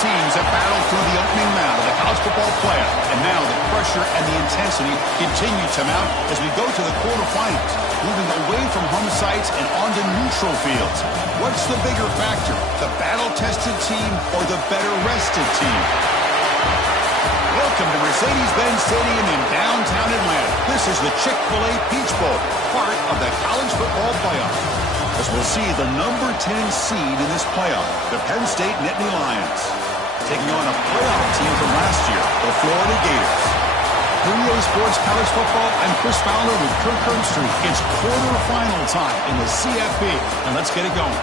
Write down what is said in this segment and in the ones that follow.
teams have battled through the opening round of the college football playoff, and now the pressure and the intensity continue to mount as we go to the quarterfinals, moving away from home sites and onto neutral fields. What's the bigger factor, the battle-tested team or the better-rested team? Welcome to Mercedes-Benz Stadium in downtown Atlanta. This is the Chick-fil-A Peach Bowl, part of the college football playoff. As we'll see the number 10 seed in this playoff, the Penn State Nittany Lions, taking on a playoff team from last year, the Florida Gators. For EA Sports College Football, I'm Chris Fowler with Kirk Herbstreit. It's quarterfinal time in the CFP, and let's get it going.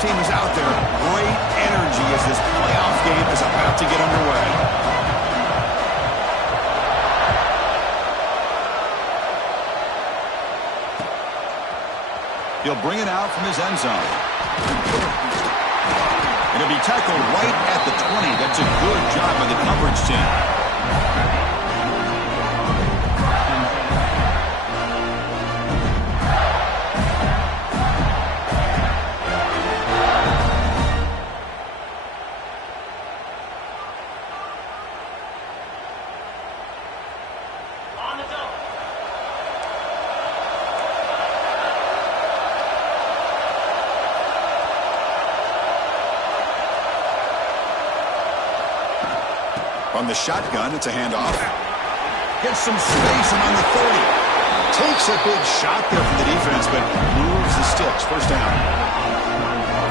Team is out there. Great energy as this playoff game is about to get underway. He'll bring it out from his end zone. And he'll be tackled right at the 20. That's a good job by the coverage team. On the shotgun, it's a handoff. Gets some space among the 30. Takes a big shot there from the defense, but moves the sticks. First down.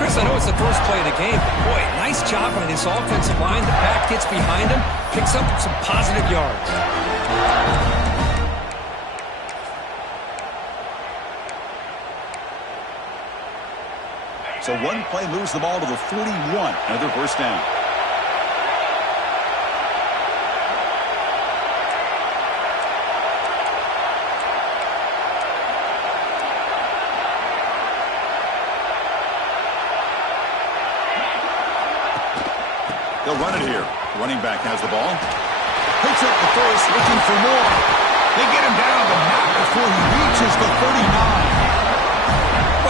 Chris, I know it's the first play of the game, but boy, nice job by this offensive line. The back gets behind him, picks up some positive yards. So one play moves the ball to the 41. Another first down. They'll run it here. Running back has the ball. Picks up the first, looking for more. They get him down, but not before he reaches the 39.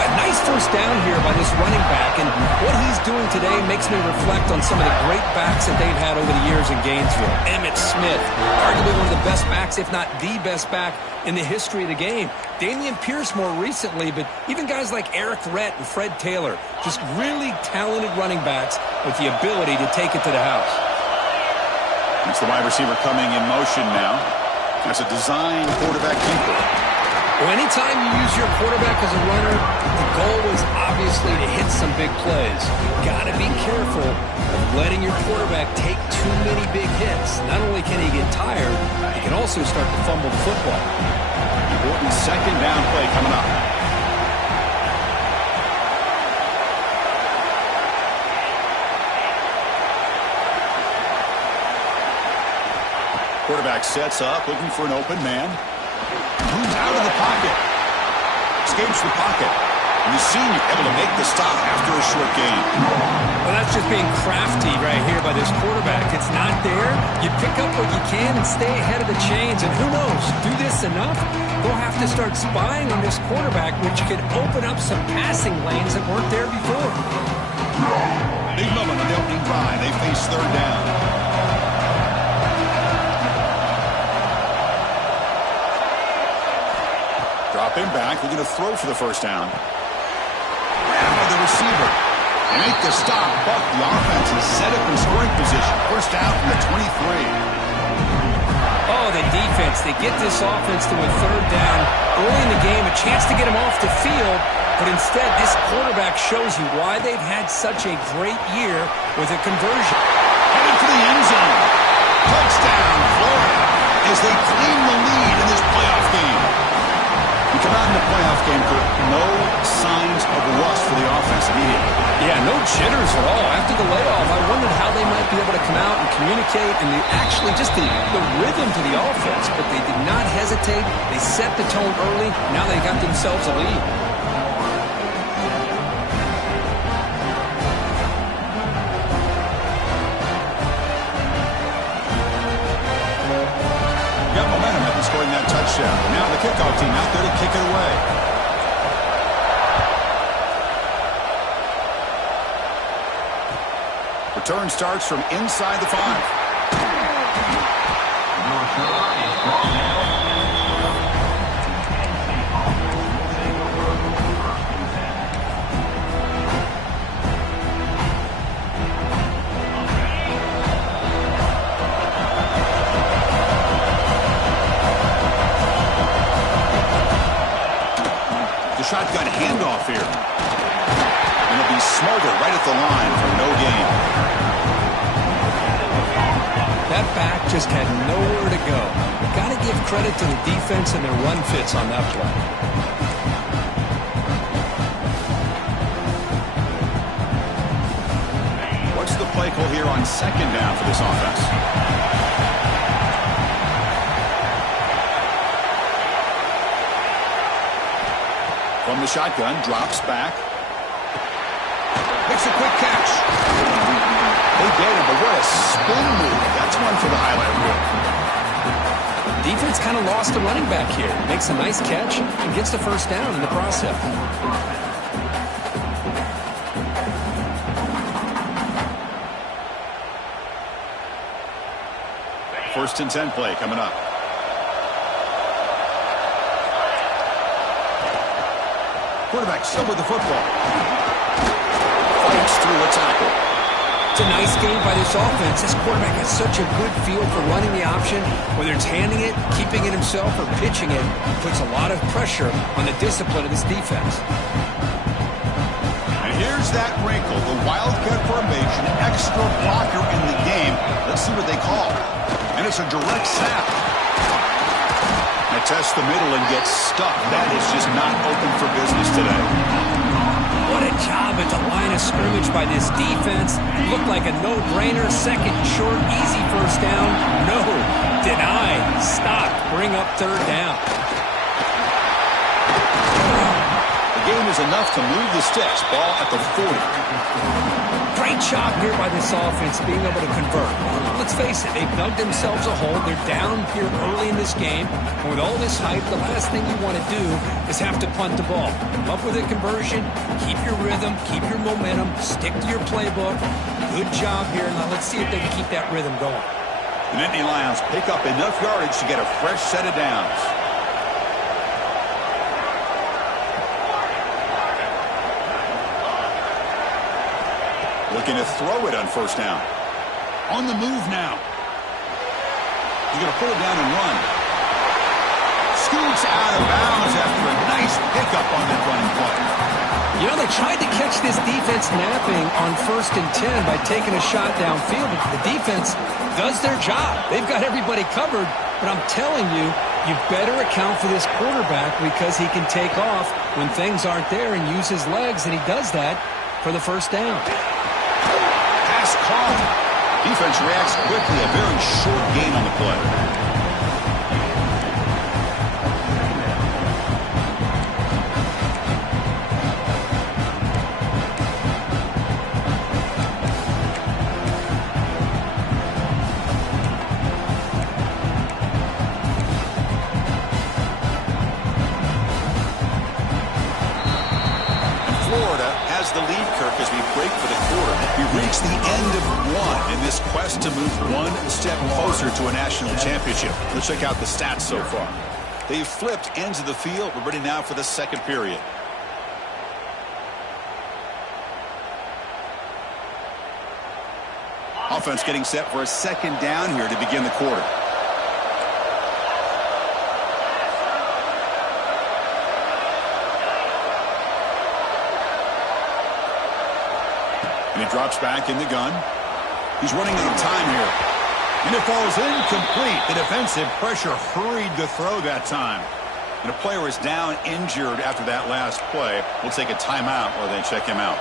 Well, nice first down here by this running back, and what he's doing today makes me reflect on some of the great backs that they've had over the years in Gainesville. Emmitt Smith, arguably one of the best backs, if not the best back in the history of the game. Damian Pierce more recently, but even guys like Eric Rhett and Fred Taylor, just really talented running backs with the ability to take it to the house. It's the wide receiver coming in motion now. That's a design quarterback keeper. Well, anytime you use your quarterback as a runner, the goal is obviously to hit some big plays. You've got to be careful of letting your quarterback take too many big hits. Not only can he get tired, he can also start to fumble the football. Important second down play coming up. Quarterback sets up, looking for an open man. Moves out of the pocket. Escapes the pocket. And the senior able to make the stop after a short gain. Well, that's just being crafty right here by this quarterback. It's not there. You pick up what you can and stay ahead of the chains. And who knows, do this enough, they'll have to start spying on this quarterback, which could open up some passing lanes that weren't there before. Big moment on the opening drive. They face third down. Drop him back. We're going to throw for the first down. Grabbed by the receiver. They make the stop, but the offense is set up in scoring position. First down from the 23. Oh, the defense. They get this offense to a third down early in the game, a chance to get him off the field, but instead this quarterback shows you why they've had such a great year with a conversion. Headed for the end zone. Touchdown, Florida, as they claim the lead in this playoff game. You come out in the playoff game, Kirk, no signs of rust for the offense immediately. Yeah, no jitters at all. After the layoff, I wondered how they might be able to come out and communicate and actually just the rhythm to the offense, but they did not hesitate. They set the tone early. Now they got themselves a lead. intercept. Now the kickoff team out there to kick it away. Return starts from inside the 5. The shotgun handoff here. And it'll be smothered right at the line for no gain. That back just had nowhere to go. Got to give credit to the defense and their run fits on that play. What's the play call here on second down for this offense? From the shotgun, drops back. Makes a quick catch. They get him, but what a spin move. That's one for the highlight reel. Defense kind of lost the running back here. Makes a nice catch and gets the first down in the process. First and 10 play coming up. Quarterback still with the football. Fights through a tackle. It's a nice game by this offense. This quarterback has such a good feel for running the option. Whether it's handing it, keeping it himself, or pitching it, puts a lot of pressure on the discipline of this defense. And here's that wrinkle, the Wildcat formation, extra blocker in the game. Let's see what they call. And it's a direct snap. They test the middle and get stuck. That is just not open for business today. What a job at the line of scrimmage by this defense. Looked like a no-brainer. Second short, easy first down. No. Deny. Stop. Bring up third down. The game is enough to move the sticks. Ball at the 40. Great job here by this offense being able to convert. Let's face it, they've dug themselves a hole. They're down here early in this game. And with all this hype, the last thing you want to do is have to punt the ball. Come up with a conversion, keep your rhythm, keep your momentum, stick to your playbook. Good job here. Now let's see if they can keep that rhythm going. The Nittany Lions pick up enough yardage to get a fresh set of downs. Looking to throw it on first down. On the move now. He's going to pull it down and run. Scoots out of bounds after a nice pickup on that running play. You know, they tried to catch this defense napping on 1st and 10 by taking a shot downfield, but the defense does their job. They've got everybody covered, but I'm telling you, you better account for this quarterback because he can take off when things aren't there and use his legs, and he does that for the first down. Pass caught. Defense reacts quickly. A very short gain on the play. The lead, Kirk, as we break for the quarter. We reach the end of one in this quest to move one step closer to a national championship. Let's check out the stats so far. They've flipped ends of the field. We're ready now for the second period. Offense getting set for a second down here to begin the quarter. And he drops back in the gun. He's running out of time here. And it falls incomplete. The defensive pressure hurried the throw that time. And a player is down injured after that last play. We'll take a timeout while they check him out.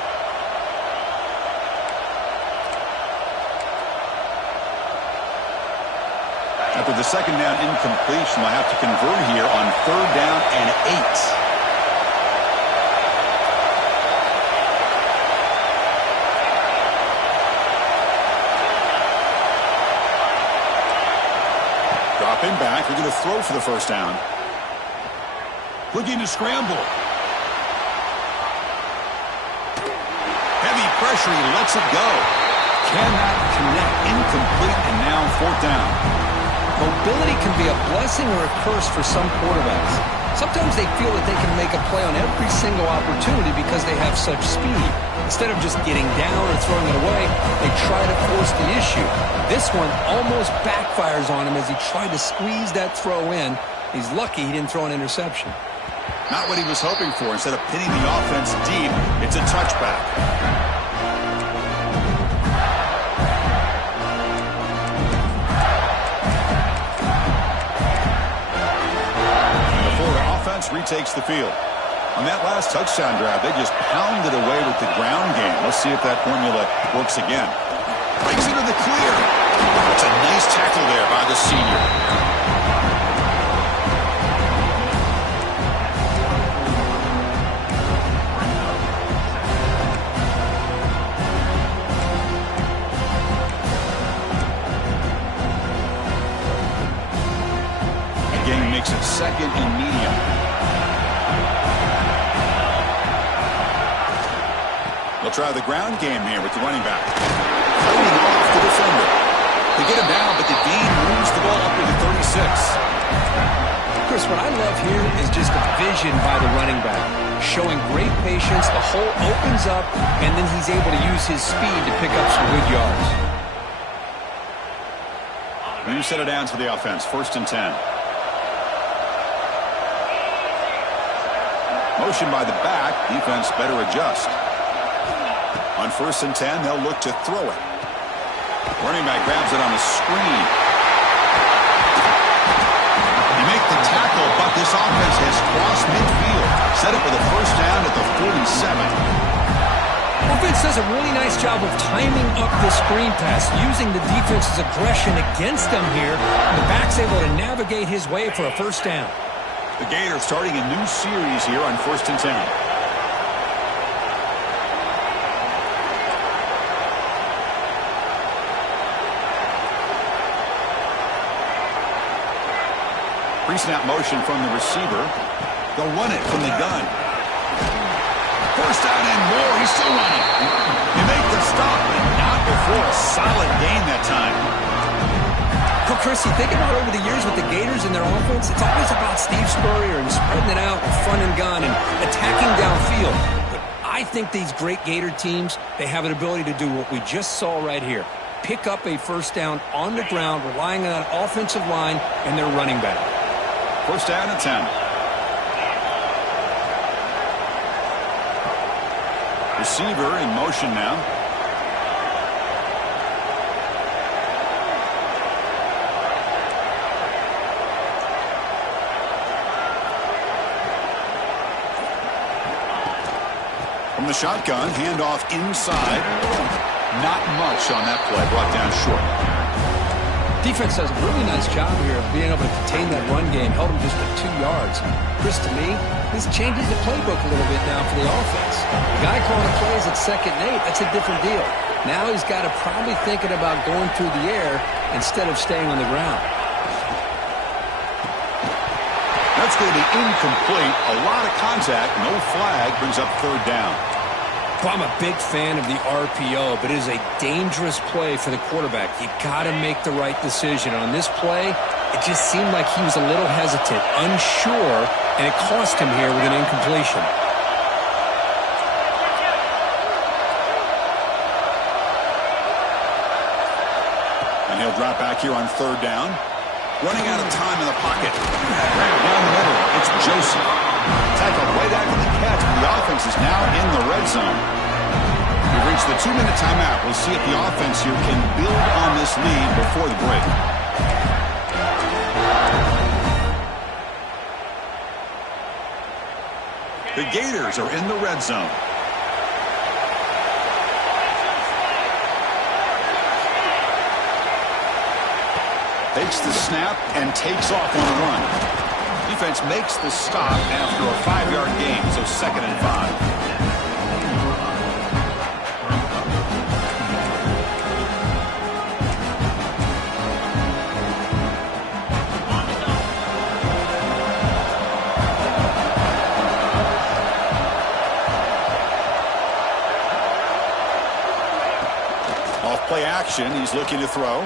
After the second down incompletion, they'll have to convert here on 3rd down and 8. Dropping back, we're going to throw for the first down. Looking to scramble. Heavy pressure, he lets it go. Cannot connect, incomplete, and now fourth down. Mobility can be a blessing or a curse for some quarterbacks. Sometimes they feel that they can make a play on every single opportunity because they have such speed. Instead of just getting down or throwing it away, they try to force the issue. This one almost backfires on him as he tried to squeeze that throw in. He's lucky he didn't throw an interception. Not what he was hoping for. Instead of pinning the offense deep, it's a touchback. Retakes the field. On that last touchdown drive, they just pounded away with the ground game. Let's see if that formula works again. Breaks into the clear. It's a nice tackle there by the senior. Again, makes it second and medium. They'll try the ground game here with the running back. Fighting off the defender. They get him down, but the gain moves the ball up into 36. Chris, what I love here is just the vision by the running back. Showing great patience, the hole opens up, and then he's able to use his speed to pick up some good yards. New set of downs for the offense, 1st and 10. Motion by the back, defense better adjust. On 1st and 10, they'll look to throw it. Running back grabs it on the screen. They make the tackle, but this offense has crossed midfield. Set up with a 1st down at the 47. Offense does a really nice job of timing up the screen pass, using the defense's aggression against them here. And the back's able to navigate his way for a 1st down. The Gators starting a new series here on 1st and 10. Pre-snap motion from the receiver. They'll run it from the gun. 1st down and more. He's still running. You make the stop, but not before a solid gain that time. Well, Chris, you think about over the years with the Gators and their offense, it's always about Steve Spurrier and spreading it out and fun and gun and attacking downfield. But I think these great Gator teams, they have an ability to do what we just saw right here. Pick up a 1st down on the ground, relying on that offensive line and their running back. 1st down and 10. Receiver in motion now. From the shotgun, handoff inside. Not much on that play, brought down short. Defense does a really nice job here of being able to contain that run game, held him just at 2 yards. Chris, to me, this changes the playbook a little bit now for the offense. The guy calling the plays at 2nd and 8, that's a different deal. Now he's got to probably thinking about going through the air instead of staying on the ground. That's going to be incomplete. A lot of contact, no flag, brings up 3rd down. Well, I'm a big fan of the RPO, but it is a dangerous play for the quarterback. You got to make the right decision. On this play, it just seemed like he was a little hesitant, unsure, and it cost him here with an incompletion. And he'll drop back here on 3rd down. Running out of time in the pocket. Right down the middle, it's Joseph. Tackled right after the catch, but the offense is now in the red zone. We've reached the 2-minute timeout. We'll see if the offense here can build on this lead before the break. The Gators are in the red zone. Takes the snap and takes off on a run. Defense makes the stop after a 5-yard gain, so 2nd and 5. motion. He's looking to throw.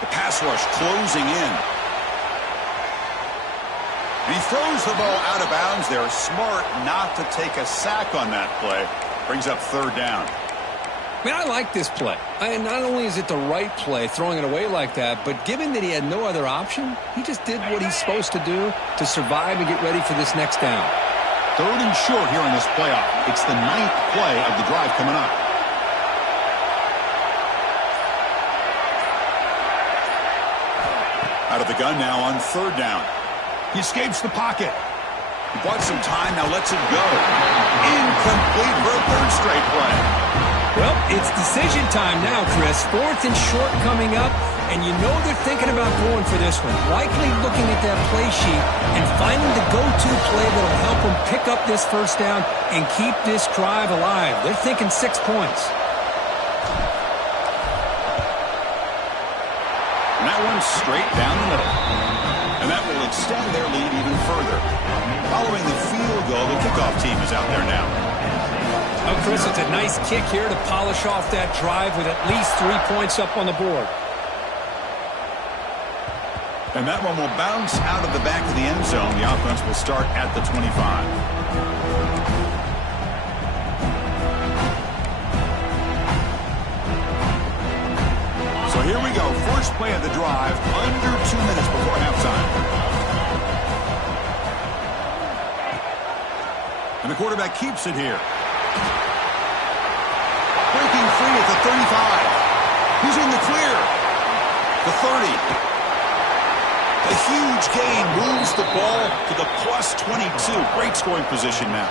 The pass rush closing in. And he throws the ball out of bounds there. Smart not to take a sack on that play. Brings up third down. I mean, I like this play. Not only is it the right play, throwing it away like that, but given that he had no other option, he just did what he's supposed to do to survive and get ready for this next down. Third and short here in this playoff. It's the 9th play of the drive coming up. Out of the gun now on third down. He escapes the pocket. He bought some time, now lets it go. Incomplete for a third straight play. Well, it's decision time now, Chris. 4th and short coming up, and you know they're thinking about going for this one. Likely looking at that play sheet and finding the go-to play that'll help them pick up this first down and keep this drive alive. They're thinking 6 points. And that one's straight down the middle. And that will extend their lead even further. Following the field goal, the kickoff team is out there now. Oh, Chris, it's a nice kick here to polish off that drive with at least 3 points up on the board. And that one will bounce out of the back of the end zone. The offense will start at the 25. So here we go. First play of the drive, under 2 minutes before halftime. And the quarterback keeps it here. Breaking free at the 35. He's in the clear. The 30. A huge gain moves the ball to the plus 22. Great scoring position now.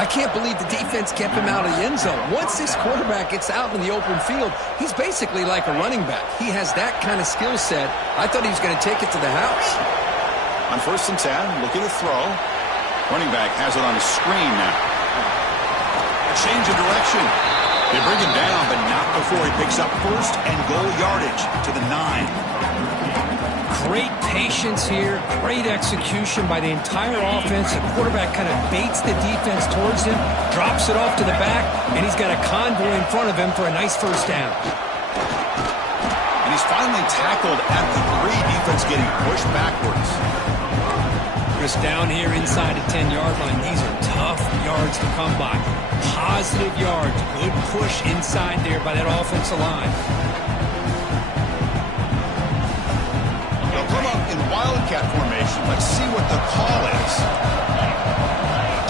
I can't believe the defense kept him out of the end zone. Once this quarterback gets out in the open field, he's basically like a running back. He has that kind of skill set. I thought he was going to take it to the house. On 1st and 10, looking to throw. Running back has it on a screen now. A change of direction. They bring him down, but not before he picks up first and goal yardage to the 9. Great patience here, great execution by the entire offense. The quarterback kind of baits the defense towards him, drops it off to the back, and he's got a convoy in front of him for a nice first down. And he's finally tackled at the 3. Defense getting pushed backwards. Chris, down here inside the 10-yard line, these are tough yards to come by. Positive yards, good push inside there by that offensive line. Come up in wildcat formation. Let's see what the call is.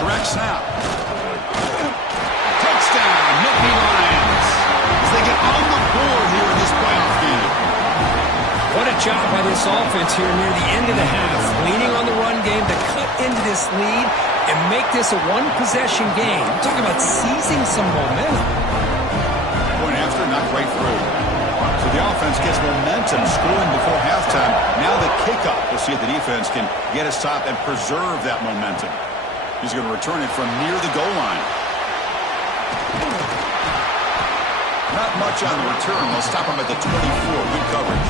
Direct snap. Touchdown, Nittany Lions. As they get on the board here in this playoff game. What a job by this offense here near the end of the half. Leaning on the run game to cut into this lead and make this a one-possession game. I'm talking about seizing some momentum. Point after, not right through. So the offense gets momentum, scoring before halftime. Now the kickoff. We'll see if the defense can get a stop and preserve that momentum. He's going to return it from near the goal line. Not much on the return. They'll stop him at the 24. Good coverage.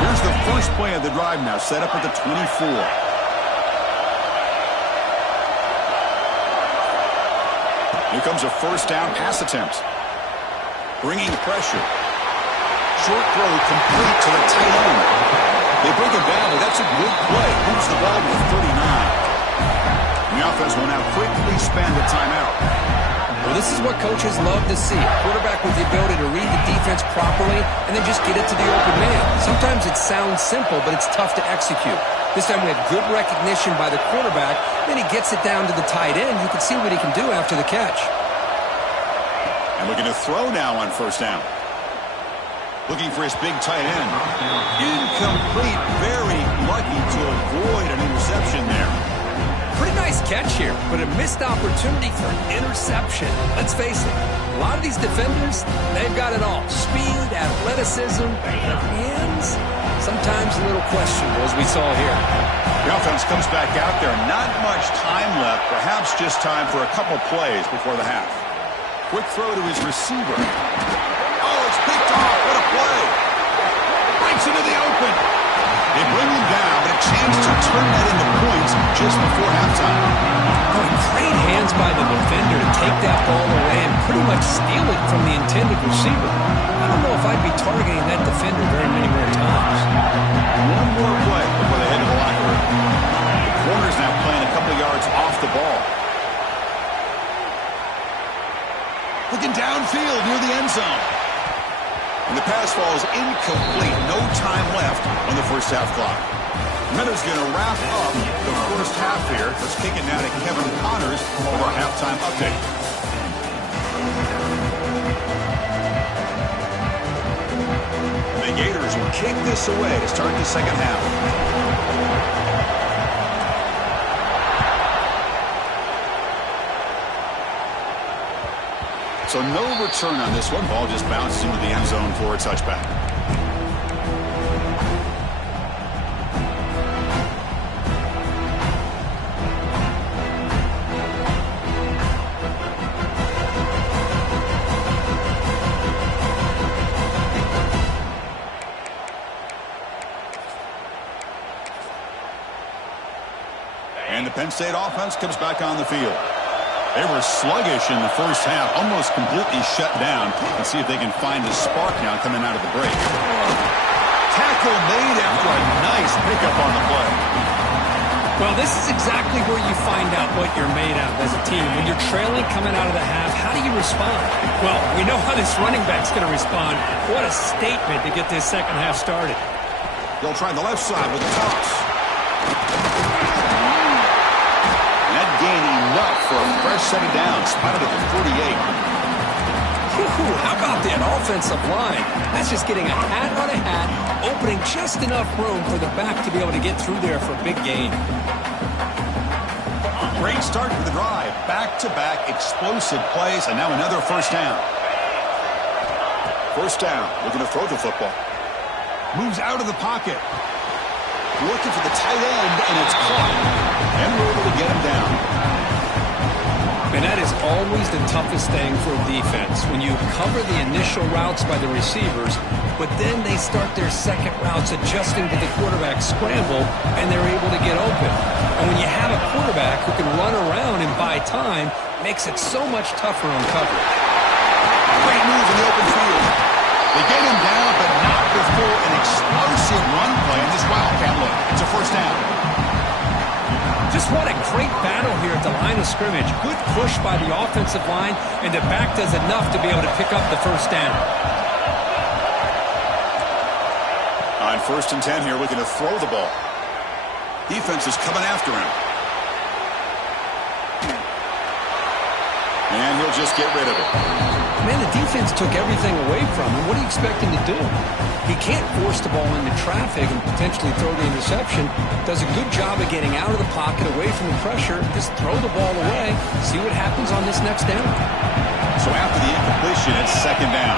Here's the first play of the drive now, set up at the 24. Here comes a first down pass attempt. Bringing pressure. Short throw complete to the tight end. They bring him down, but that's a good play. Moves the ball to the 39. The offense will now quickly spend a timeout. Well, this is what coaches love to see. A quarterback with the ability to read the defense properly and then just get it to the open man. Sometimes it sounds simple, but it's tough to execute. This time we have good recognition by the quarterback. Then he gets it down to the tight end. You can see what he can do after the catch. And looking to throw now on first down. Looking for his big tight end. Incomplete. Very lucky to avoid an interception there. Pretty nice catch here, but a missed opportunity for an interception. Let's face it, a lot of these defenders, they've got it all. Speed, athleticism, hands, sometimes a little questionable, as we saw here. The offense comes back out there. Not much time left. Perhaps just time for a couple plays before the half. Quick throw to his receiver. Oh, it's picked off. What a play. Breaks into the open. They bring him down, but a chance to turn that into points just before halftime. Oh, great hands by the defender to take that ball away and pretty much steal it from the intended receiver. I don't know if I'd be targeting that defender very many more times. One more play before they head to the locker room. The corner's now playing a couple yards off the ball. Looking downfield near the end zone. And the pass falls incomplete. No time left on the first half clock. Meadows going to wrap up the first half here. Let's kick it now to Kevin Connors for our halftime update. The Gators will kick this away to start the second half. So no return on this one. Ball just bounces into the end zone for a touchback. And the Penn State offense comes back on the field. They were sluggish in the first half, almost completely shut down. Let's see if they can find a spark now coming out of the break. Tackle made after a nice pickup on the play. Well, this is exactly where you find out what you're made of as a team. When you're trailing coming out of the half, how do you respond? Well, we know how this running back's going to respond. What a statement to get this second half started. They'll try the left side with the toss. Gain enough for a fresh set of downs, spotted at the 48. How about that offensive line? That's just getting a hat on a hat, opening just enough room for the back to be able to get through there for a big gain. Great start to the drive. Back-to-back explosive plays, and now another first down. First down, looking to throw the football. Moves out of the pocket. Looking for the tight end, and it's caught. And we're able to get him down. And that is always the toughest thing for a defense. When you cover the initial routes by the receivers, but then they start their second routes adjusting to the quarterback scramble, and they're able to get open. And when you have a quarterback who can run around and buy time, it makes it so much tougher on coverage. Great move in the open field. They get him down, but not before an explosive run play in this Wildcat look. It's a first down. Just what a great battle here at the line of scrimmage. Good push by the offensive line, and the back does enough to be able to pick up the first down. On 1st and 10 here, looking to throw the ball. Defense is coming after him. And he'll just get rid of it. Man, the defense took everything away from him. What do you expect him to do? He can't force the ball into traffic and potentially throw the interception. Does a good job of getting out of the pocket, away from the pressure. Just throw the ball away. See what happens on this next down. So after the incompletion, it's second down.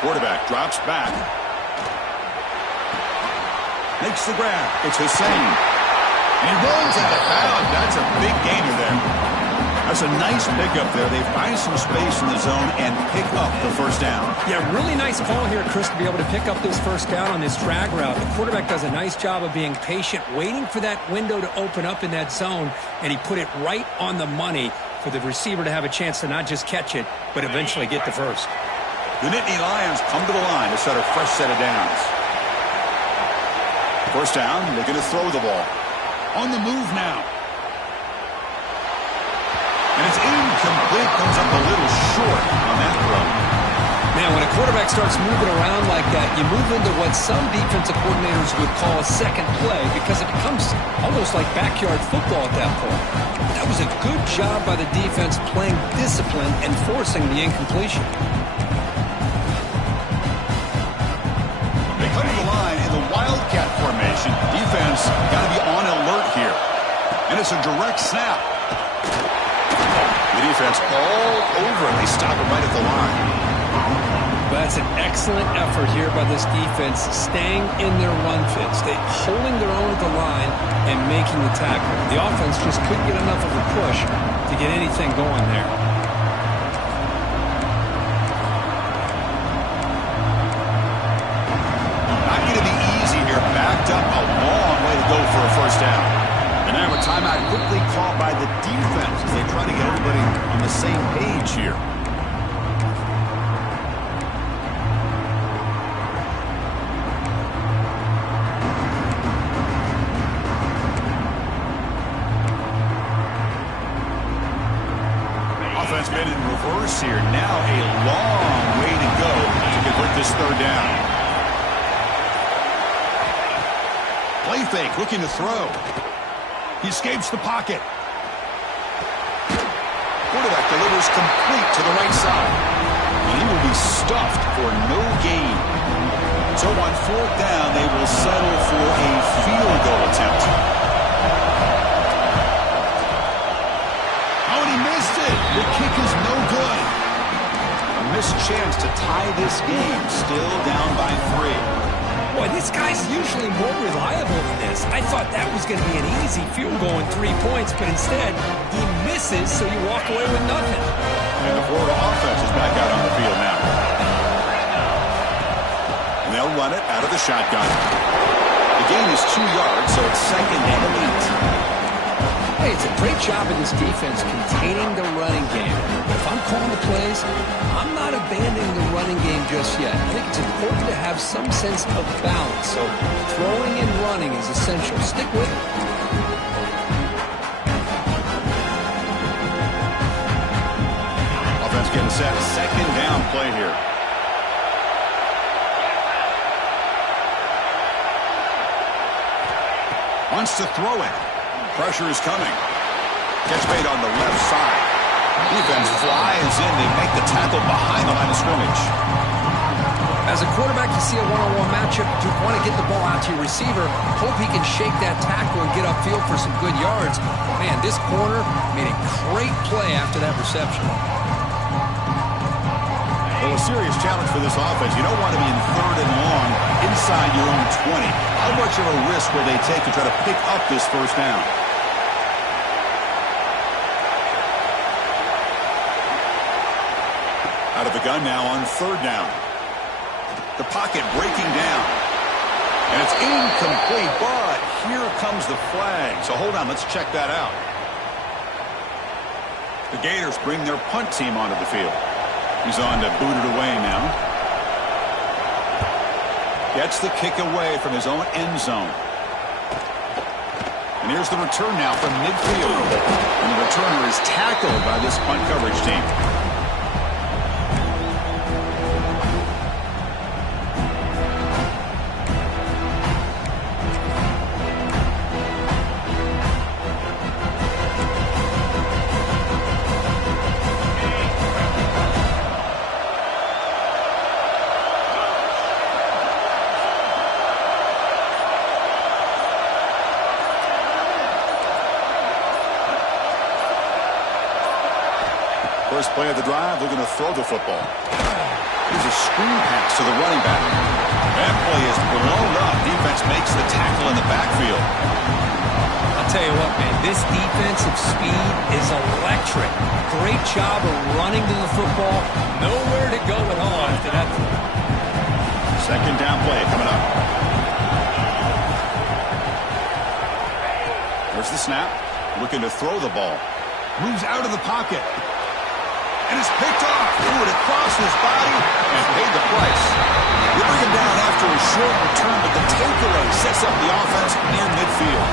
Quarterback drops back. Makes the grab. It's Hussein. And he runs out of bounds. That's a big gainer there. That's a nice pickup there. They find some space in the zone and pick up the first down. Yeah, really nice call here, Chris, to be able to pick up this first down on this drag route. The quarterback does a nice job of being patient, waiting for that window to open up in that zone, and he put it right on the money for the receiver to have a chance to not just catch it, but eventually get the first. The Nittany Lions come to the line to set a fresh set of downs. First down, looking to throw the ball. On the move now. And it's incomplete, comes up a little short on that throw. Man, when a quarterback starts moving around like that, you move into what some defensive coordinators would call a second play because it becomes almost like backyard football at that point. That was a good job by the defense playing discipline and forcing the incompletion. They come to the line in the Wildcat formation. Defense got to be on alert here. And it's a direct snap. The defense all over it. They stop it right at the line. That's an excellent effort here by this defense, staying in their run fits. They holding their own at the line and making the tackle. The offense just couldn't get enough of a push to get anything going there. timeout quickly called by the defense as they try to get everybody on the same page here. Offense made it in reverse here. Now a long way to go to convert this third down. Play fake, looking to throw. He escapes the pocket. Quarterback delivers complete to the right side. And he will be stuffed for no gain. So on fourth down, they will settle for a field goal attempt. Oh, and he missed it. The kick is no good. A missed chance to tie this game. Still down by 3. Boy, this guy's usually more reliable than this. I thought that was going to be an easy field goal in 3 points, but instead, he misses, so you walk away with nothing. And the Florida offense is back out on the field now. And they'll run it out of the shotgun. The gain is 2 yards, so it's 2nd and 8. Hey, it's a great job of this defense containing the running game. But if I'm calling the plays, I'm not abandoning the running game just yet. I think it's important to have some sense of balance. So throwing and running is essential. Stick with it. Offense getting set. 2nd down play here. Wants to throw it. Pressure is coming. Catch made on the left side. Defense flies in. They make the tackle behind the line of scrimmage. As a quarterback, you see a one-on-one matchup. You want to get the ball out to your receiver. Hope he can shake that tackle and get upfield for some good yards. Man, this corner made a great play after that reception. Well, a serious challenge for this offense. You don't want to be in 3rd and long inside your own 20. How much of a risk will they take to try to pick up this first down? Out of the gun now on 3rd down. The pocket breaking down. And it's incomplete, but here comes the flag. So hold on, let's check that out. The Gators bring their punt team onto the field. He's on to boot it away now. Gets the kick away from his own end zone. And here's the return now from midfield. And the returner is tackled by this punt coverage team. First play of the drive, they're going to throw the football. Here's a screen pass to the running back. That play is blown up. Defense makes the tackle in the backfield. I'll tell you what, man, this defensive speed is electric. Great job of running to the football. Nowhere to go at all after that throw. 2nd down play coming up. There's the snap. Looking to throw the ball. Moves out of the pocket. And it's picked off. Ooh, it crossed his body and paid the price. They bring him down after a short return, but the takeaway sets up the offense near midfield.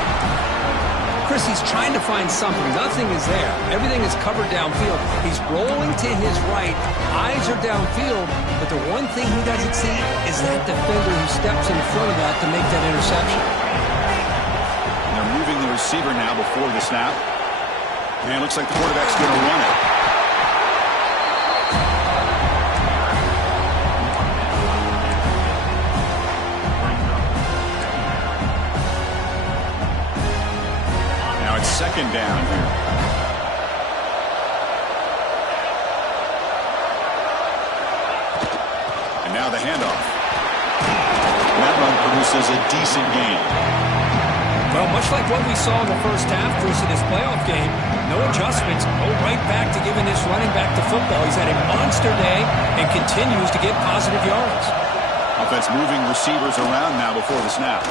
Chris, he's trying to find something. Nothing is there. Everything is covered downfield. He's rolling to his right. Eyes are downfield. But the one thing he doesn't see is that defender who steps in front of that to make that interception. And they're moving the receiver now before the snap. And it looks like the quarterback's going to run it. Now it's 2nd down here. And now the handoff. And that run produces a decent gain. Well, much like what we saw in the first half, Chris, in this playoff game, no adjustments, go right back to giving this running back the football. He's had a monster day and continues to get positive yards. Offense moving receivers around now before the snap.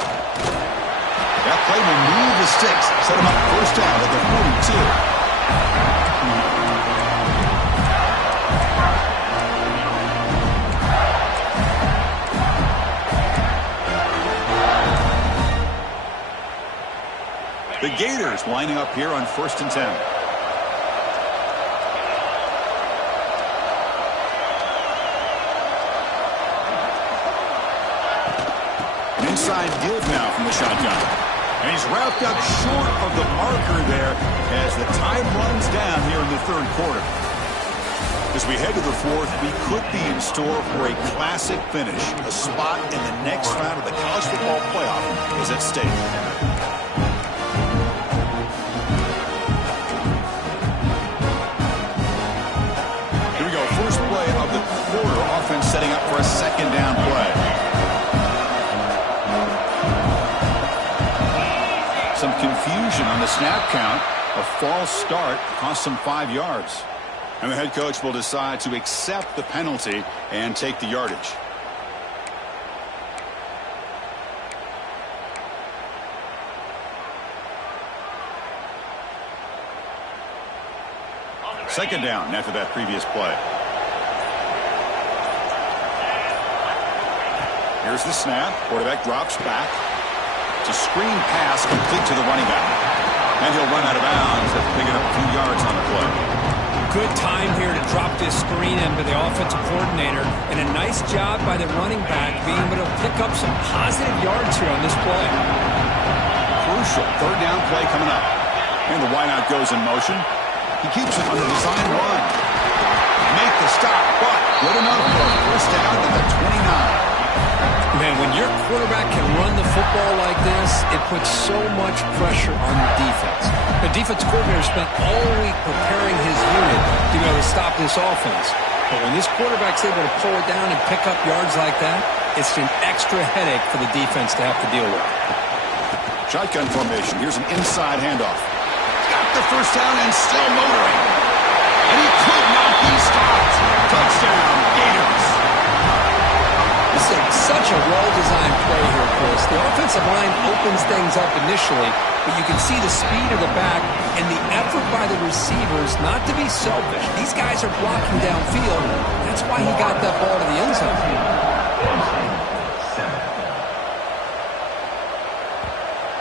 That play will move the sticks, set him up first down at the 42. The Gators lining up here on 1st and 10. An inside give now from the shotgun. And he's wrapped up short of the marker there as the time runs down here in the 3rd quarter. As we head to the 4th, we could be in store for a classic finish. A spot in the next round of the college football playoff is at stake. First play of the quarter, offense setting up for a 2nd down play. Some confusion on the snap count. A false start cost them 5 yards. And the head coach will decide to accept the penalty and take the yardage. Second down after that previous play. Here's the snap. Quarterback drops back. It's a screen pass complete to the running back. And he'll run out of bounds after picking up a few yards on the play. Good time here to drop this screen into the offensive coordinator. And a nice job by the running back being able to pick up some positive yards here on this play. Crucial 3rd down play coming up. And the wideout goes in motion. He keeps it on the design run. Make the stop, but good enough for a first down at the 29. Man, when your quarterback can run the football like this, it puts so much pressure on the defense. The defense coordinator spent all week preparing his unit to be able to stop this offense. But when this quarterback's able to pull it down and pick up yards like that, it's an extra headache for the defense to have to deal with. Shotgun formation. Here's an inside handoff. Got the first down and still motoring. And he could not be stopped. Touchdown, Gators. This is such a well-designed play here, Chris. The offensive line opens things up initially, but you can see the speed of the back and the effort by the receivers not to be selfish. These guys are blocking downfield. That's why he got that ball to the end zone.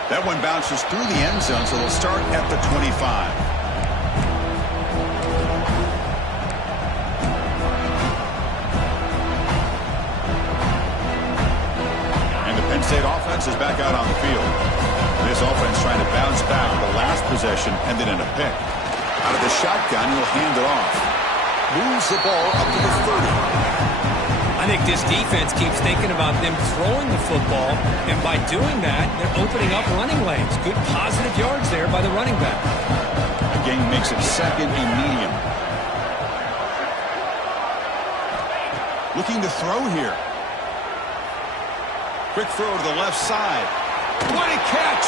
That one bounces through the end zone, so they'll start at the 25. State offense is back out on the field. This offense trying to bounce back with the last possession ended in a pick. Out of the shotgun, he'll hand it off. Moves the ball up to the 30. I think this defense keeps thinking about them throwing the football, and by doing that, they're opening up running lanes. Good positive yards there by the running back. Again, makes it 2nd and medium. Looking to throw here. Quick throw to the left side. What a catch!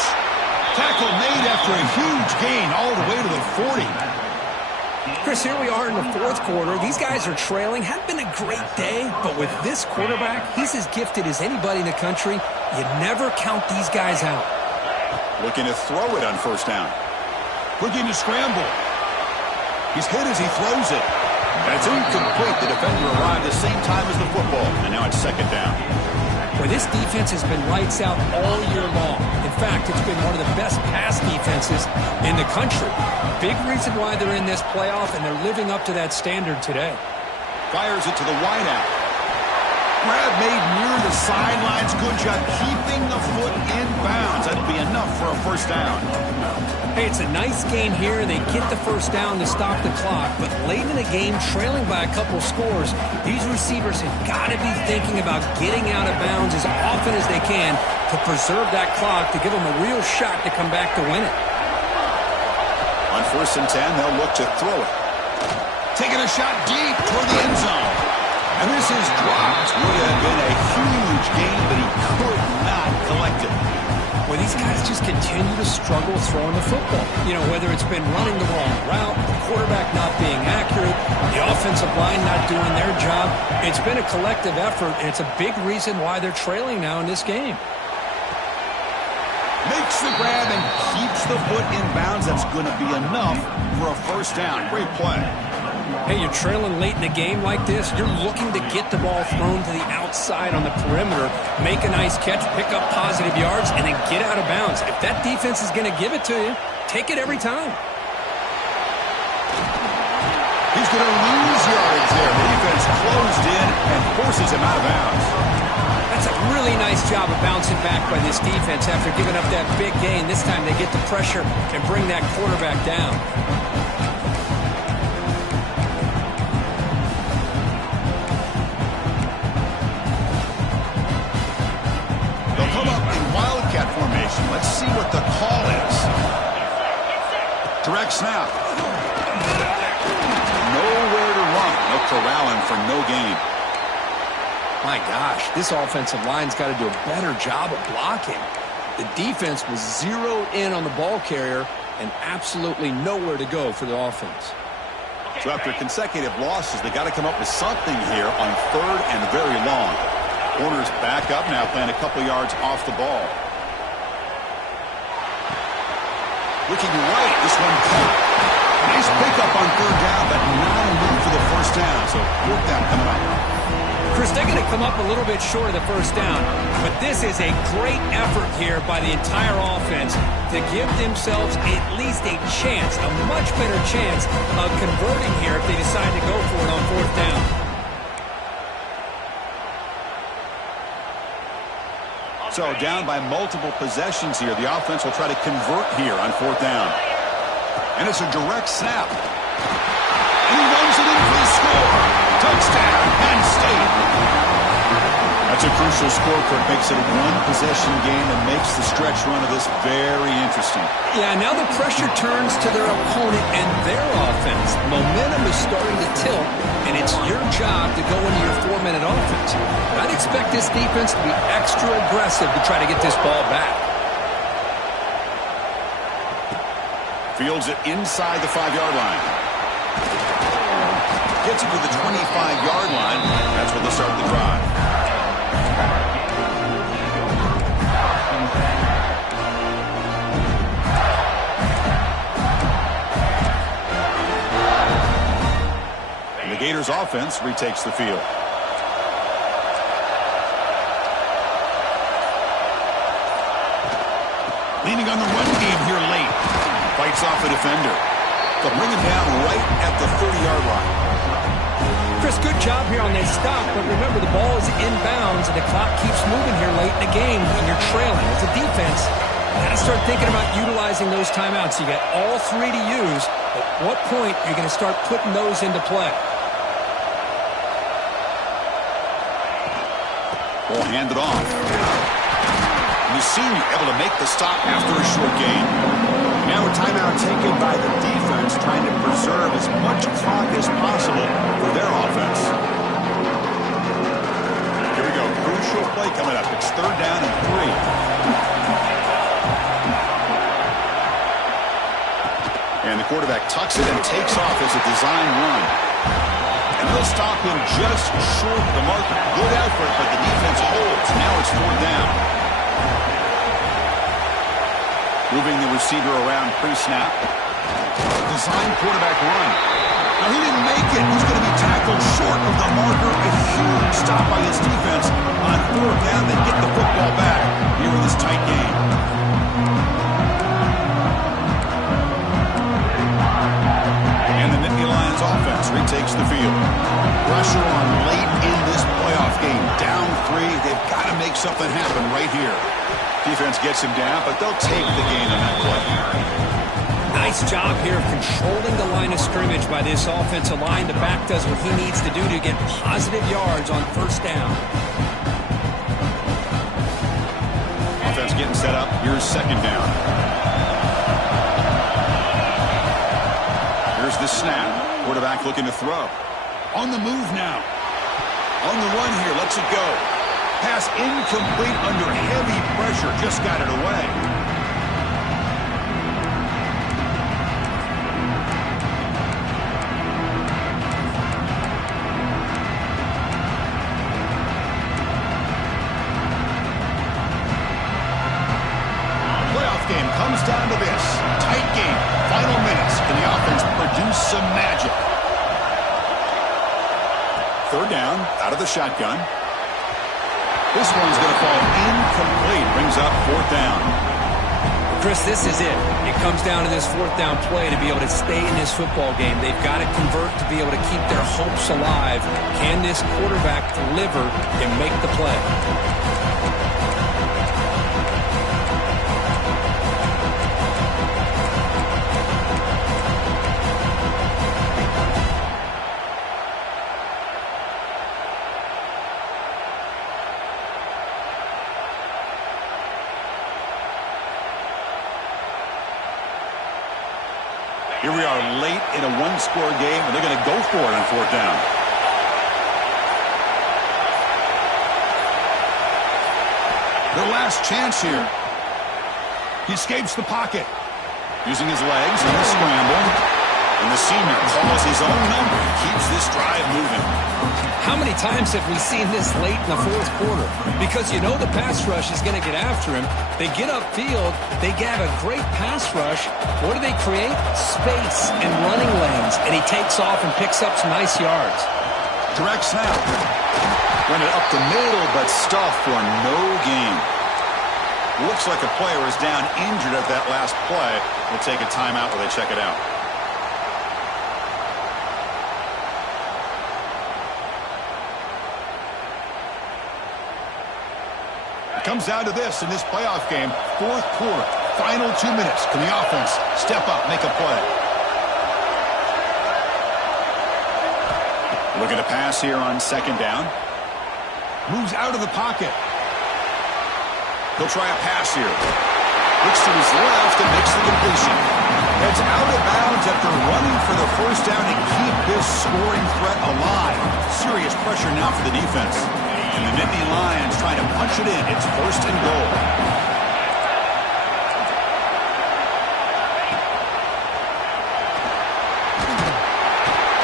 Tackle made after a huge gain all the way to the 40. Chris, here we are in the 4th quarter. These guys are trailing. Hadn't been a great day, but with this quarterback, he's as gifted as anybody in the country. You never count these guys out. Looking to throw it on first down. Looking to scramble. He's hit as he throws it. And it's incomplete. The defender arrived the same time as the football, and now it's 2nd down. Well, this defense has been lights out all year long. In fact, it's been one of the best pass defenses in the country. Big reason why they're in this playoff, and they're living up to that standard today. Fires it to the wideout. Grab made near the sidelines. Good job keeping the foot in bounds. That'll be enough for a first down. Hey, it's a nice game here. They get the first down to stop the clock, but late in the game, trailing by a couple scores, these receivers have got to be thinking about getting out of bounds as often as they can to preserve that clock, to give them a real shot to come back to win it. On 1st and 10, they'll look to throw it. Taking a shot deep toward the end zone. And this is dropped. Would have been a huge gain, but he could not collect it. Well, these guys just continue to struggle throwing the football. You know, whether it's been running the wrong route, the quarterback not being accurate, the offensive line not doing their job. It's been a collective effort, and it's a big reason why they're trailing now in this game. Makes makes the grab and keeps the foot in bounds. That's going to be enough for a first down. Great play. Hey, you're trailing late in the game like this. You're looking to get the ball thrown to the outside on the perimeter, make a nice catch, pick up positive yards, and then get out of bounds. If that defense is going to give it to you, take it every time. He's going to lose yards there. The defense closed in and forces him out of bounds. That's a really nice job of bouncing back by this defense after giving up that big gain. This time they get the pressure and bring that quarterback down. They'll come up in wildcat formation. Let's see what the call is. Direct snap. Nowhere to run. They'll corral him for no gain. My gosh, this offensive line's got to do a better job of blocking. The defense was zeroed in on the ball carrier and absolutely nowhere to go for the offense. So after consecutive losses, they got to come up with something here on third and very long. Corners back up now, playing a couple yards off the ball. Looking right, this one caught. Nice pickup on third down, but not enough for the first down. So fourth down coming up. Chris, they're going to come up a little bit short of the first down, but this is a great effort here by the entire offense to give themselves at least a chance, a much better chance of converting here if they decide to go for it on fourth down. So down by multiple possessions here. The offense will try to convert here on fourth down. And it's a direct snap. And he runs it in for the score. Touchdown, Penn State. That's a crucial score for it. Makes it a one-possession game and makes the stretch run of this very interesting. Yeah, now the pressure turns to their opponent and their offense. Momentum is starting to tilt, and it's your job to go into your four-minute offense. I'd expect this defense to be extra aggressive to try to get this ball back. Fields it inside the 5-yard line. Gets it to the 25-yard line. That's where they'll start the drive. And the Gators offense retakes the field. Leaning on the run game here late. Fights off the defender. They'll bring him down right at the 30-yard line. Chris, good job here on that stop, but remember the ball is inbounds and the clock keeps moving here late in the game and you're trailing. As a defense, you got to start thinking about utilizing those timeouts. You got all three to use. At what point are you going to start putting those into play? Ball handed off. And the senior able to make the stop after a short gain. Now a timeout taken by the defense, trying to preserve as much clock as possible for their offense. Here we go. Crucial play coming up. It's third down and 3. And the quarterback tucks it and takes off as a design run. And they'll stop him just short of the marker. Good effort, but the defense holds. Now it's fourth down. Moving the receiver around pre-snap. Design quarterback run. Now he didn't make it. He's going to be tackled short of the marker. A huge stop by his defense on fourth down. They get the football back here in this tight game. And the Nittany Lions offense retakes the field. Pressure on late in this playoff game. Down 3. They've got to make something happen right here. Defense gets him down, but they'll take the gain on that play. Nice job here of controlling the line of scrimmage by this offensive line. The back does what he needs to do to get positive yards on first down. Offense getting set up. Here's second down. Here's the snap. Quarterback looking to throw. On the move now. On the run here. Lets it go. Pass incomplete under heavy pressure. Just got it away. Playoff game some magic. Third down, out of the shotgun. This one's going to fall incomplete. Brings up fourth down. Chris, this is it. It comes down to this fourth down play to be able to stay in this football game. They've got to convert to be able to keep their hopes alive. Can this quarterback deliver and make the play? Here we are late in a one-score game, and they're going to go for it on fourth down. Their last chance here. He escapes the pocket. Using his legs in the scramble. And the senior calls his own number and keeps this drive moving. How many times have we seen this late in the fourth quarter? Because you know the pass rush is going to get after him. They get upfield. They have a great pass rush. What do they create? Space and running lanes. And he takes off and picks up some nice yards. Direct snap. Run it up the middle, but stuff for no gain. Looks like a player is down injured at that last play. We'll take a timeout while they check it out. It comes down to this in this playoff game. Fourth quarter, final 2 minutes. Can the offense step up, make a play? Looking to pass here on second down. Moves out of the pocket. He'll try a pass here. Looks to his left and makes the completion. Heads out of bounds after running for the first down to keep this scoring threat alive. Serious pressure now for the defense. And the Nittany Lions trying to punch it in. It's first and goal.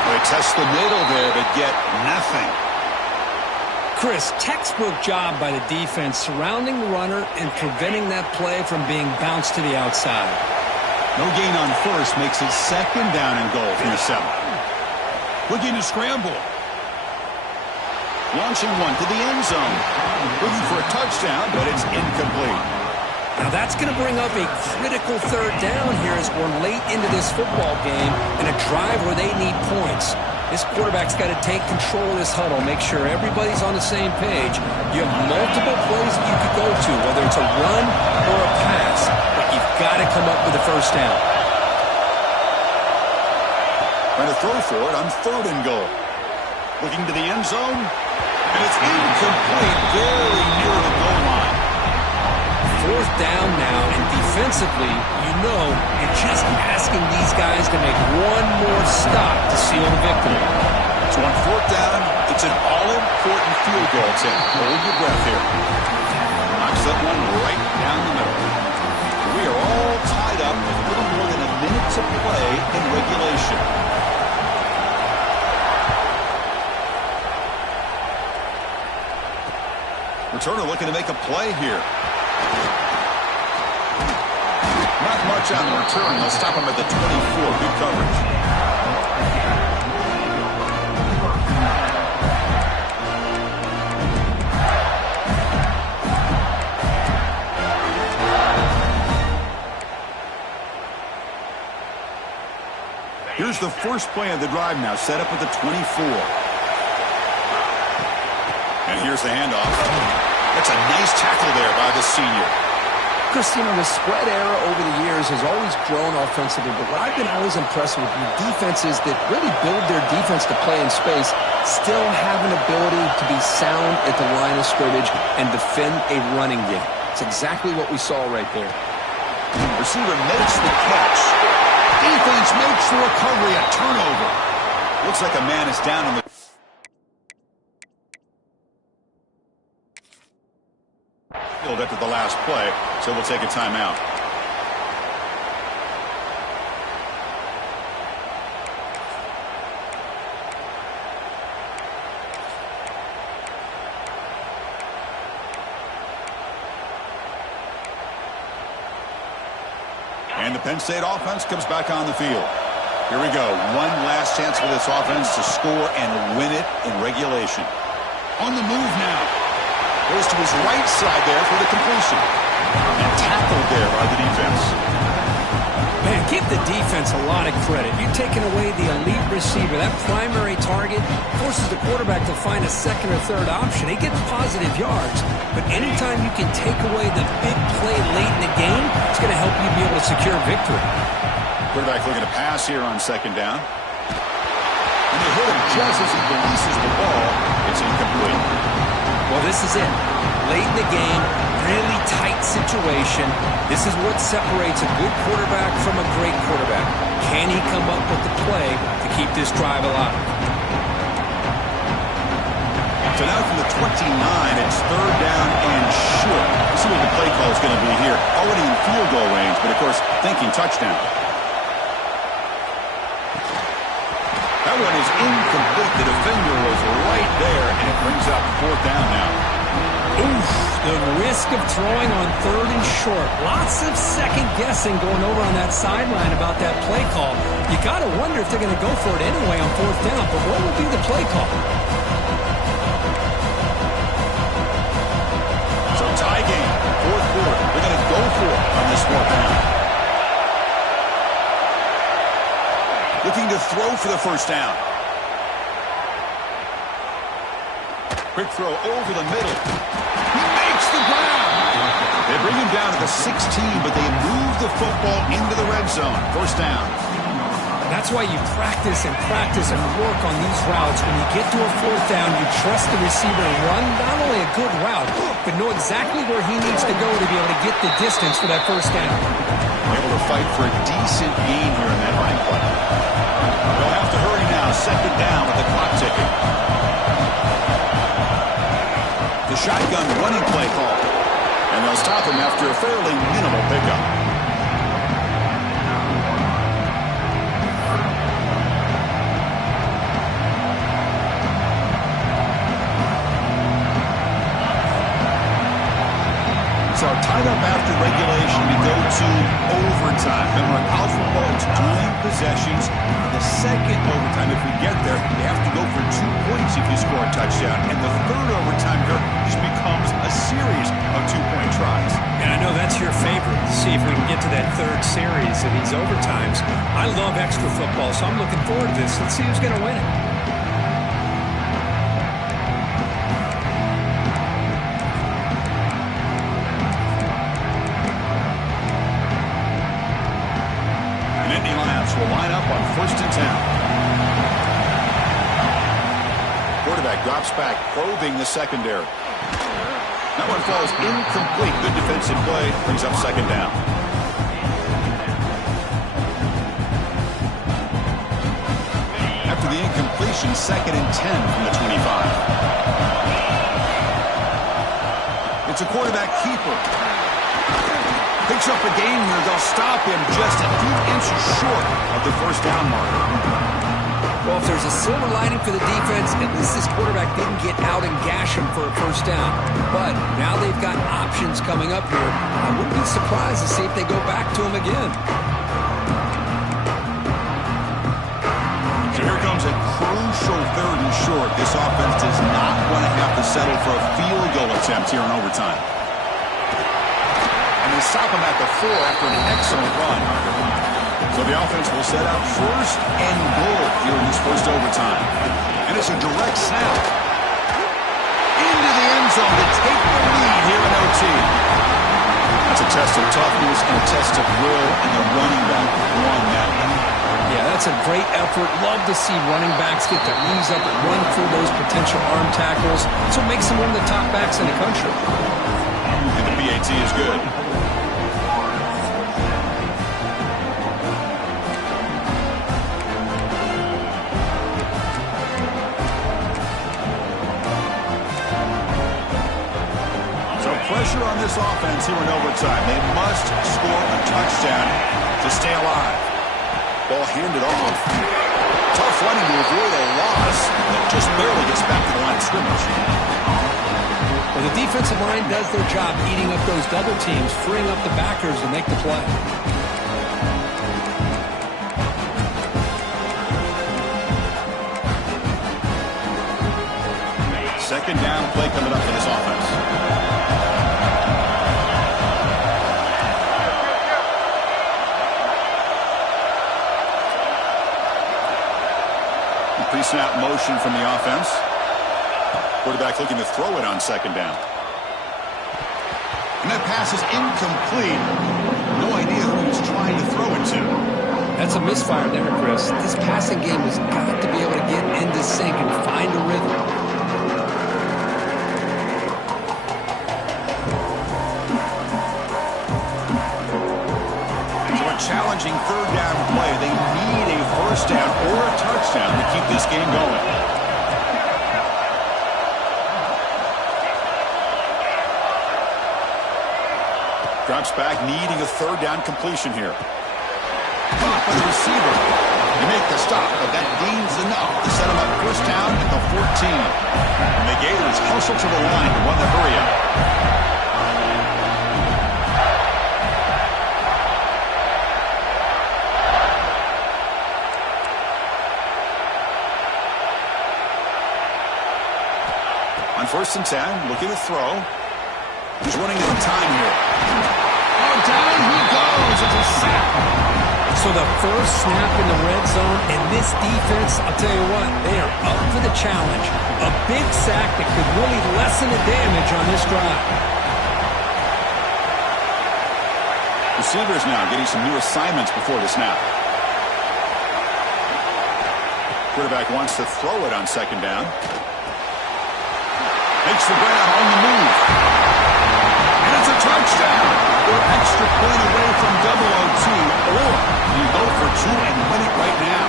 They test the middle there, but get nothing. Chris, textbook job by the defense surrounding the runner and preventing that play from being bounced to the outside. No gain on first makes it second down and goal from the 7. Looking to scramble. Launching one to the end zone. Looking for a touchdown, but it's incomplete. Now that's going to bring up a critical third down here as we're late into this football game in a drive where they need points. This quarterback's got to take control of this huddle, make sure everybody's on the same page. You have multiple plays that you could go to, whether it's a run or a pass, but you've got to come up with a first down. Trying to throw for it on third and goal. Looking to the end zone. And it's incomplete, very near the goal line. Fourth down now, and defensively, you know you're just asking these guys to make one more stop to seal the victory. So on fourth down, it's an all-important field goal, Tim. Hold your breath here. Knocks that one right down the middle. We are all tied up with a little more than a minute to play in regulation. Returner looking to make a play here. Not much on the return. They'll stop him at the 24. Good coverage. Here's the first play of the drive now, set up at the 24. And here's the handoff. That's a nice tackle there by the senior. Christina, the spread era over the years has always grown offensively, but what I've been always impressed with defenses that really build their defense to play in space still have an ability to be sound at the line of scrimmage and defend a running game. It's exactly what we saw right there. Receiver makes the catch. Defense makes the recovery, a turnover. Looks like a man is down on the field after the last play, so we'll take a timeout. And the Penn State offense comes back on the field. Here we go. One last chance for this offense to score and win it in regulation. On the move now. Goes to his right side there for the completion. And tackled there by the defense. Man, give the defense a lot of credit. You're taking away the elite receiver. That primary target forces the quarterback to find a second or third option. He gets positive yards. But anytime you can take away the big play late in the game, it's going to help you be able to secure victory. Quarterback looking to pass here on second down. And they hit him just as he releases the ball. It's incomplete. Well, this is it. Late in the game, really tight situation. This is what separates a good quarterback from a great quarterback. Can he come up with the play to keep this drive alive? So now from the 29, it's third down and short. Let's see what the play call is going to be here. Already in field goal range, but of course, thinking touchdown. That one is incomplete. The defender was right there, and it brings up fourth down now. Oof, the risk of throwing on third and short. Lots of second guessing going over on that sideline about that play call. You got to wonder if they're going to go for it anyway on fourth down, but what will be the play call? So tie game, fourth quarter. They're going to go for it on this fourth down. Looking to throw for the first down. Quick throw over the middle. He makes the grab. They bring him down to the 16, but they move the football into the red zone. First down. That's why you practice and work on these routes. When you get to a fourth down, you trust the receiver and run not only a good route, but know exactly where he needs to go to be able to get the distance for that first down. Able to fight for a decent gain here in that running play. They'll have to hurry now. Second down with the clock ticking. The shotgun running play call. And they'll stop him after a fairly minimal pickup. So tied up after regulation, we go to overtime. Remember, in college football, it's dueling possessions. In the second overtime, if we get there, you have to go for 2 points if you score a touchdown. And the third overtime here just becomes a series of 2-point tries. And I know that's your favorite. See if we can get to that third series of these overtimes. I love extra football, so I'm looking forward to this. Let's see who's going to win it. Will line up on first and 10. Quarterback drops back, probing the secondary. That one falls incomplete. Good defensive play. Brings up second down. After the incompletion, second and 10 from the 25. It's a quarterback keeper. Picks up a gain here. They'll stop him just a few inches short of the first down marker. Well, if there's a silver lining for the defense, at least this quarterback didn't get out and gash him for a first down. But now they've got options coming up here. I wouldn't be surprised to see if they go back to him again. So here comes a crucial third and short. This offense does not want to have to settle for a field goal attempt here in overtime. They stop him at the 4 after an excellent run. So the offense will set up first and goal here in this first overtime. And it's a direct snap. Into the end zone to take the lead here in OT. That's a test of toughness and a test of will, and the running back won that one. Yeah, that's a great effort. Love to see running backs get their knees up and run through those potential arm tackles. That's what makes them one of the top backs in the country. And the PAT is good. Pressure on this offense here in overtime. They must score a touchdown to stay alive. Ball handed off. Tough running to avoid a loss, but just barely gets back to the line of scrimmage. Well, the defensive line does their job eating up those double teams, freeing up the backers to make the play. second down play coming up for this offense. Pre-snap motion from the offense. Quarterback looking to throw it on second down. And that pass is incomplete. No idea who he's trying to throw it to. That's a misfire there, Chris. This passing game has got to be able to get into sync and find a rhythm. For a challenging third down play, they need a first down or a touchdown to keep this game going. Drops back, needing a third down completion here. Caught by the receiver. They make the stop, but that gains enough to set him up first down at the 14. And the Gators hustle to the line to run the hurry up. On 1st and 10, looking to throw. He's running out of time here. Oh, down he goes. It's a sack. So the first snap in the red zone, and this defense, I'll tell you what, they are up for the challenge. A big sack that could really lessen the damage on this drive. Receivers now getting some new assignments before the snap. Quarterback wants to throw it on second down. Makes the grab on the move. And it's a touchdown. They're extra point away from double OT, or you go for two and win it right now.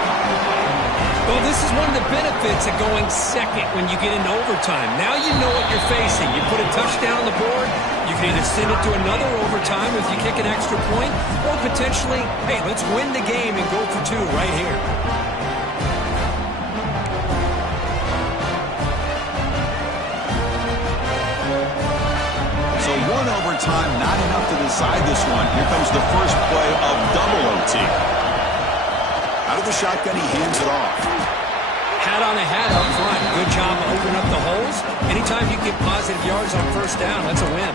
Well, this is one of the benefits of going second when you get into overtime. Now you know what you're facing. You put a touchdown on the board, you can either send it to another overtime if you kick an extra point, or potentially, hey, let's win the game and go for two right here. One overtime, not enough to decide this one. Here comes the first play of double OT. Out of the shotgun, he hands it off. Hat on a hat up front. Good job opening up the holes. Anytime you get positive yards on first down, that's a win.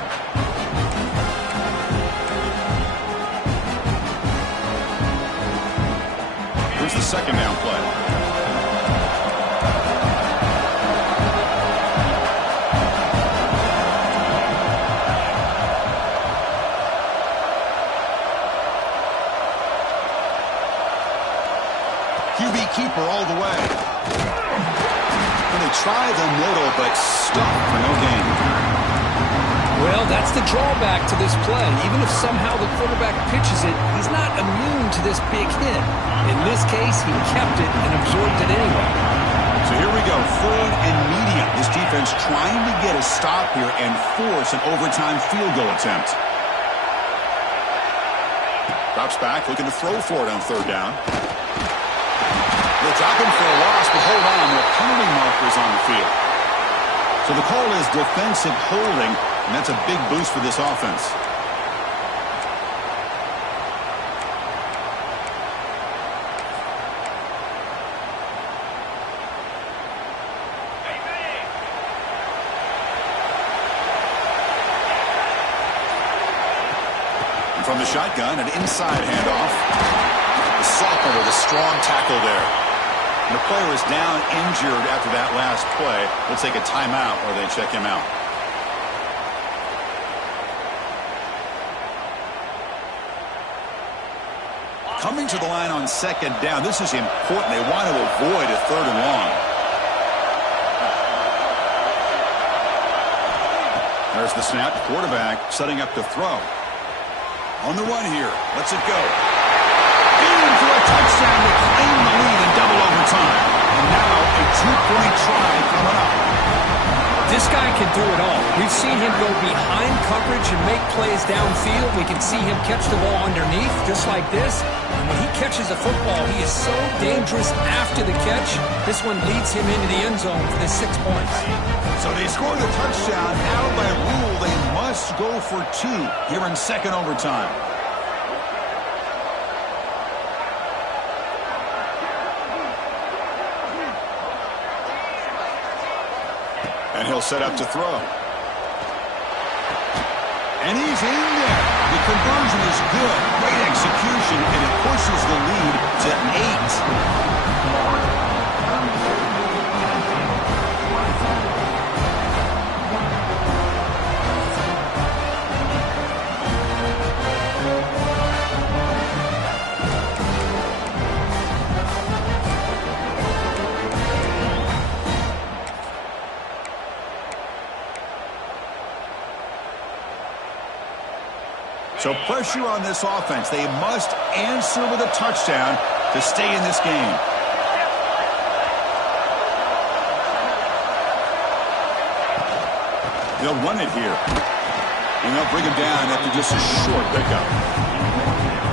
Here's the second down play. QB keeper all the way. And they try the middle, but stuck for no gain. Well, that's the drawback to this play. Even if somehow the quarterback pitches it, he's not immune to this big hit. In this case, he kept it and absorbed it anyway. So here we go, 3rd and medium. This defense trying to get a stop here and force an overtime field goal attempt. Drops back, looking to throw for it on 3rd down. They'll drop him for a loss, but hold on. There are penalty markers on the field. So the call is defensive holding, and that's a big boost for this offense. And from the shotgun, an inside handoff. The sophomore with a strong tackle there. And the player is down injured after that last play. We'll take a timeout or they check him out. Coming to the line on second down. This is important. They want to avoid a 3rd and long. There's the snap. Quarterback setting up to throw. On the run here. Lets it go. In for a touchdown to claim the lead in double overtime. And now a 2-point try coming up. This guy can do it all. We've seen him go behind coverage and make plays downfield. We can see him catch the ball underneath, just like this. And when he catches a football, he is so dangerous after the catch. This one leads him into the end zone for the 6 points. So they score the touchdown. Now by rule, they must go for 2 here in second overtime. And he'll set up to throw. And he's in there. The conversion is good. Great execution, and it pushes the lead to 8. So pressure on this offense. They must answer with a touchdown to stay in this game. They'll run it here. And they'll bring him down after just a short pickup.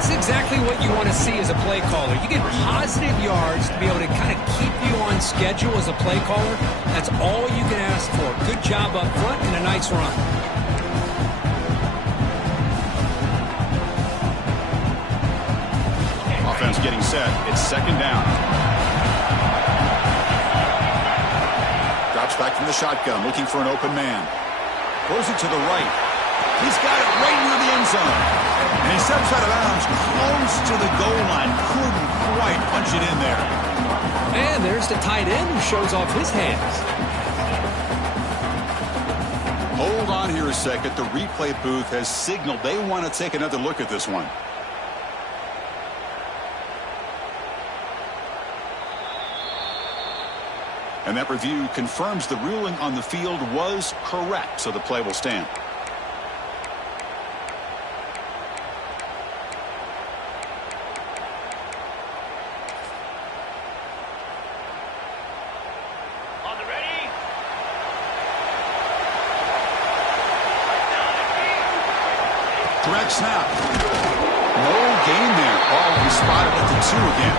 It's exactly what you want to see as a play caller. You get positive yards to be able to kind of keep you on schedule as a play caller. That's all you can ask for. Good job up front and a nice run. Offense getting set. It's second down. Drops back from the shotgun, looking for an open man. Throws it to the right. He's got it right near the end zone. And he steps out of bounds close to the goal line. Couldn't quite punch it in there. And there's the tight end who shows off his hands. Hold on here a second. The replay booth has signaled they want to take another look at this one. And that review confirms the ruling on the field was correct, so the play will stand. On the ready. Direct snap. No gain there. Ball will be spotted at the 2 again.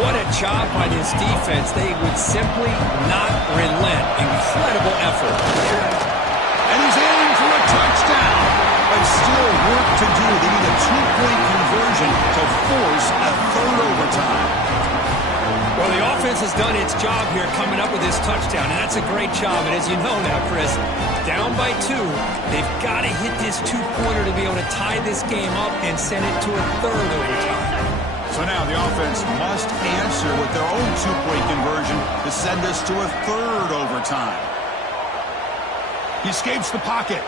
What a job by this defense. They would simply not relent. Incredible effort. And he's in for a touchdown. But still work to do. They need a 2-point conversion to force a third overtime. Well, the offense has done its job here coming up with this touchdown, and that's a great job. And as you know now, Chris, down by 2, they've got to hit this 2-pointer to be able to tie this game up and send it to a third overtime. So now the offense must answer with their own 2-point conversion to send us to a third overtime. He escapes the pocket.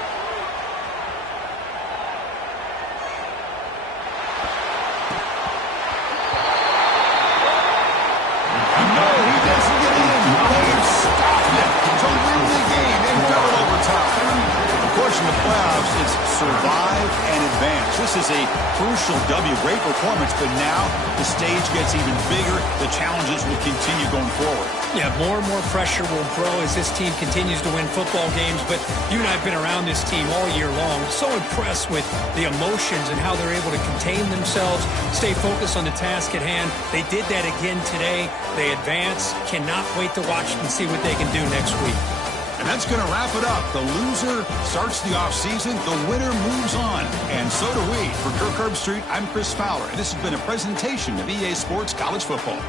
No, he doesn't get in. They've stopped it to win the game in double overtime. Of course, in the playoffs, it's survive and advance. This is a crucial W. Great performance, but now the stage gets even bigger. The challenges will continue going forward. Yeah, more and more pressure will grow as this team continues to win football games, but you and I have been around this team all year long. So impressed with the emotions and how they're able to contain themselves, stay focused on the task at hand. They did that again today. They advance. Cannot wait to watch and see what they can do next week. And that's going to wrap it up. The loser starts the offseason. The winner moves on. And so do we. For Kirk Herbstreit, I'm Chris Fowler. And this has been a presentation of EA Sports College Football.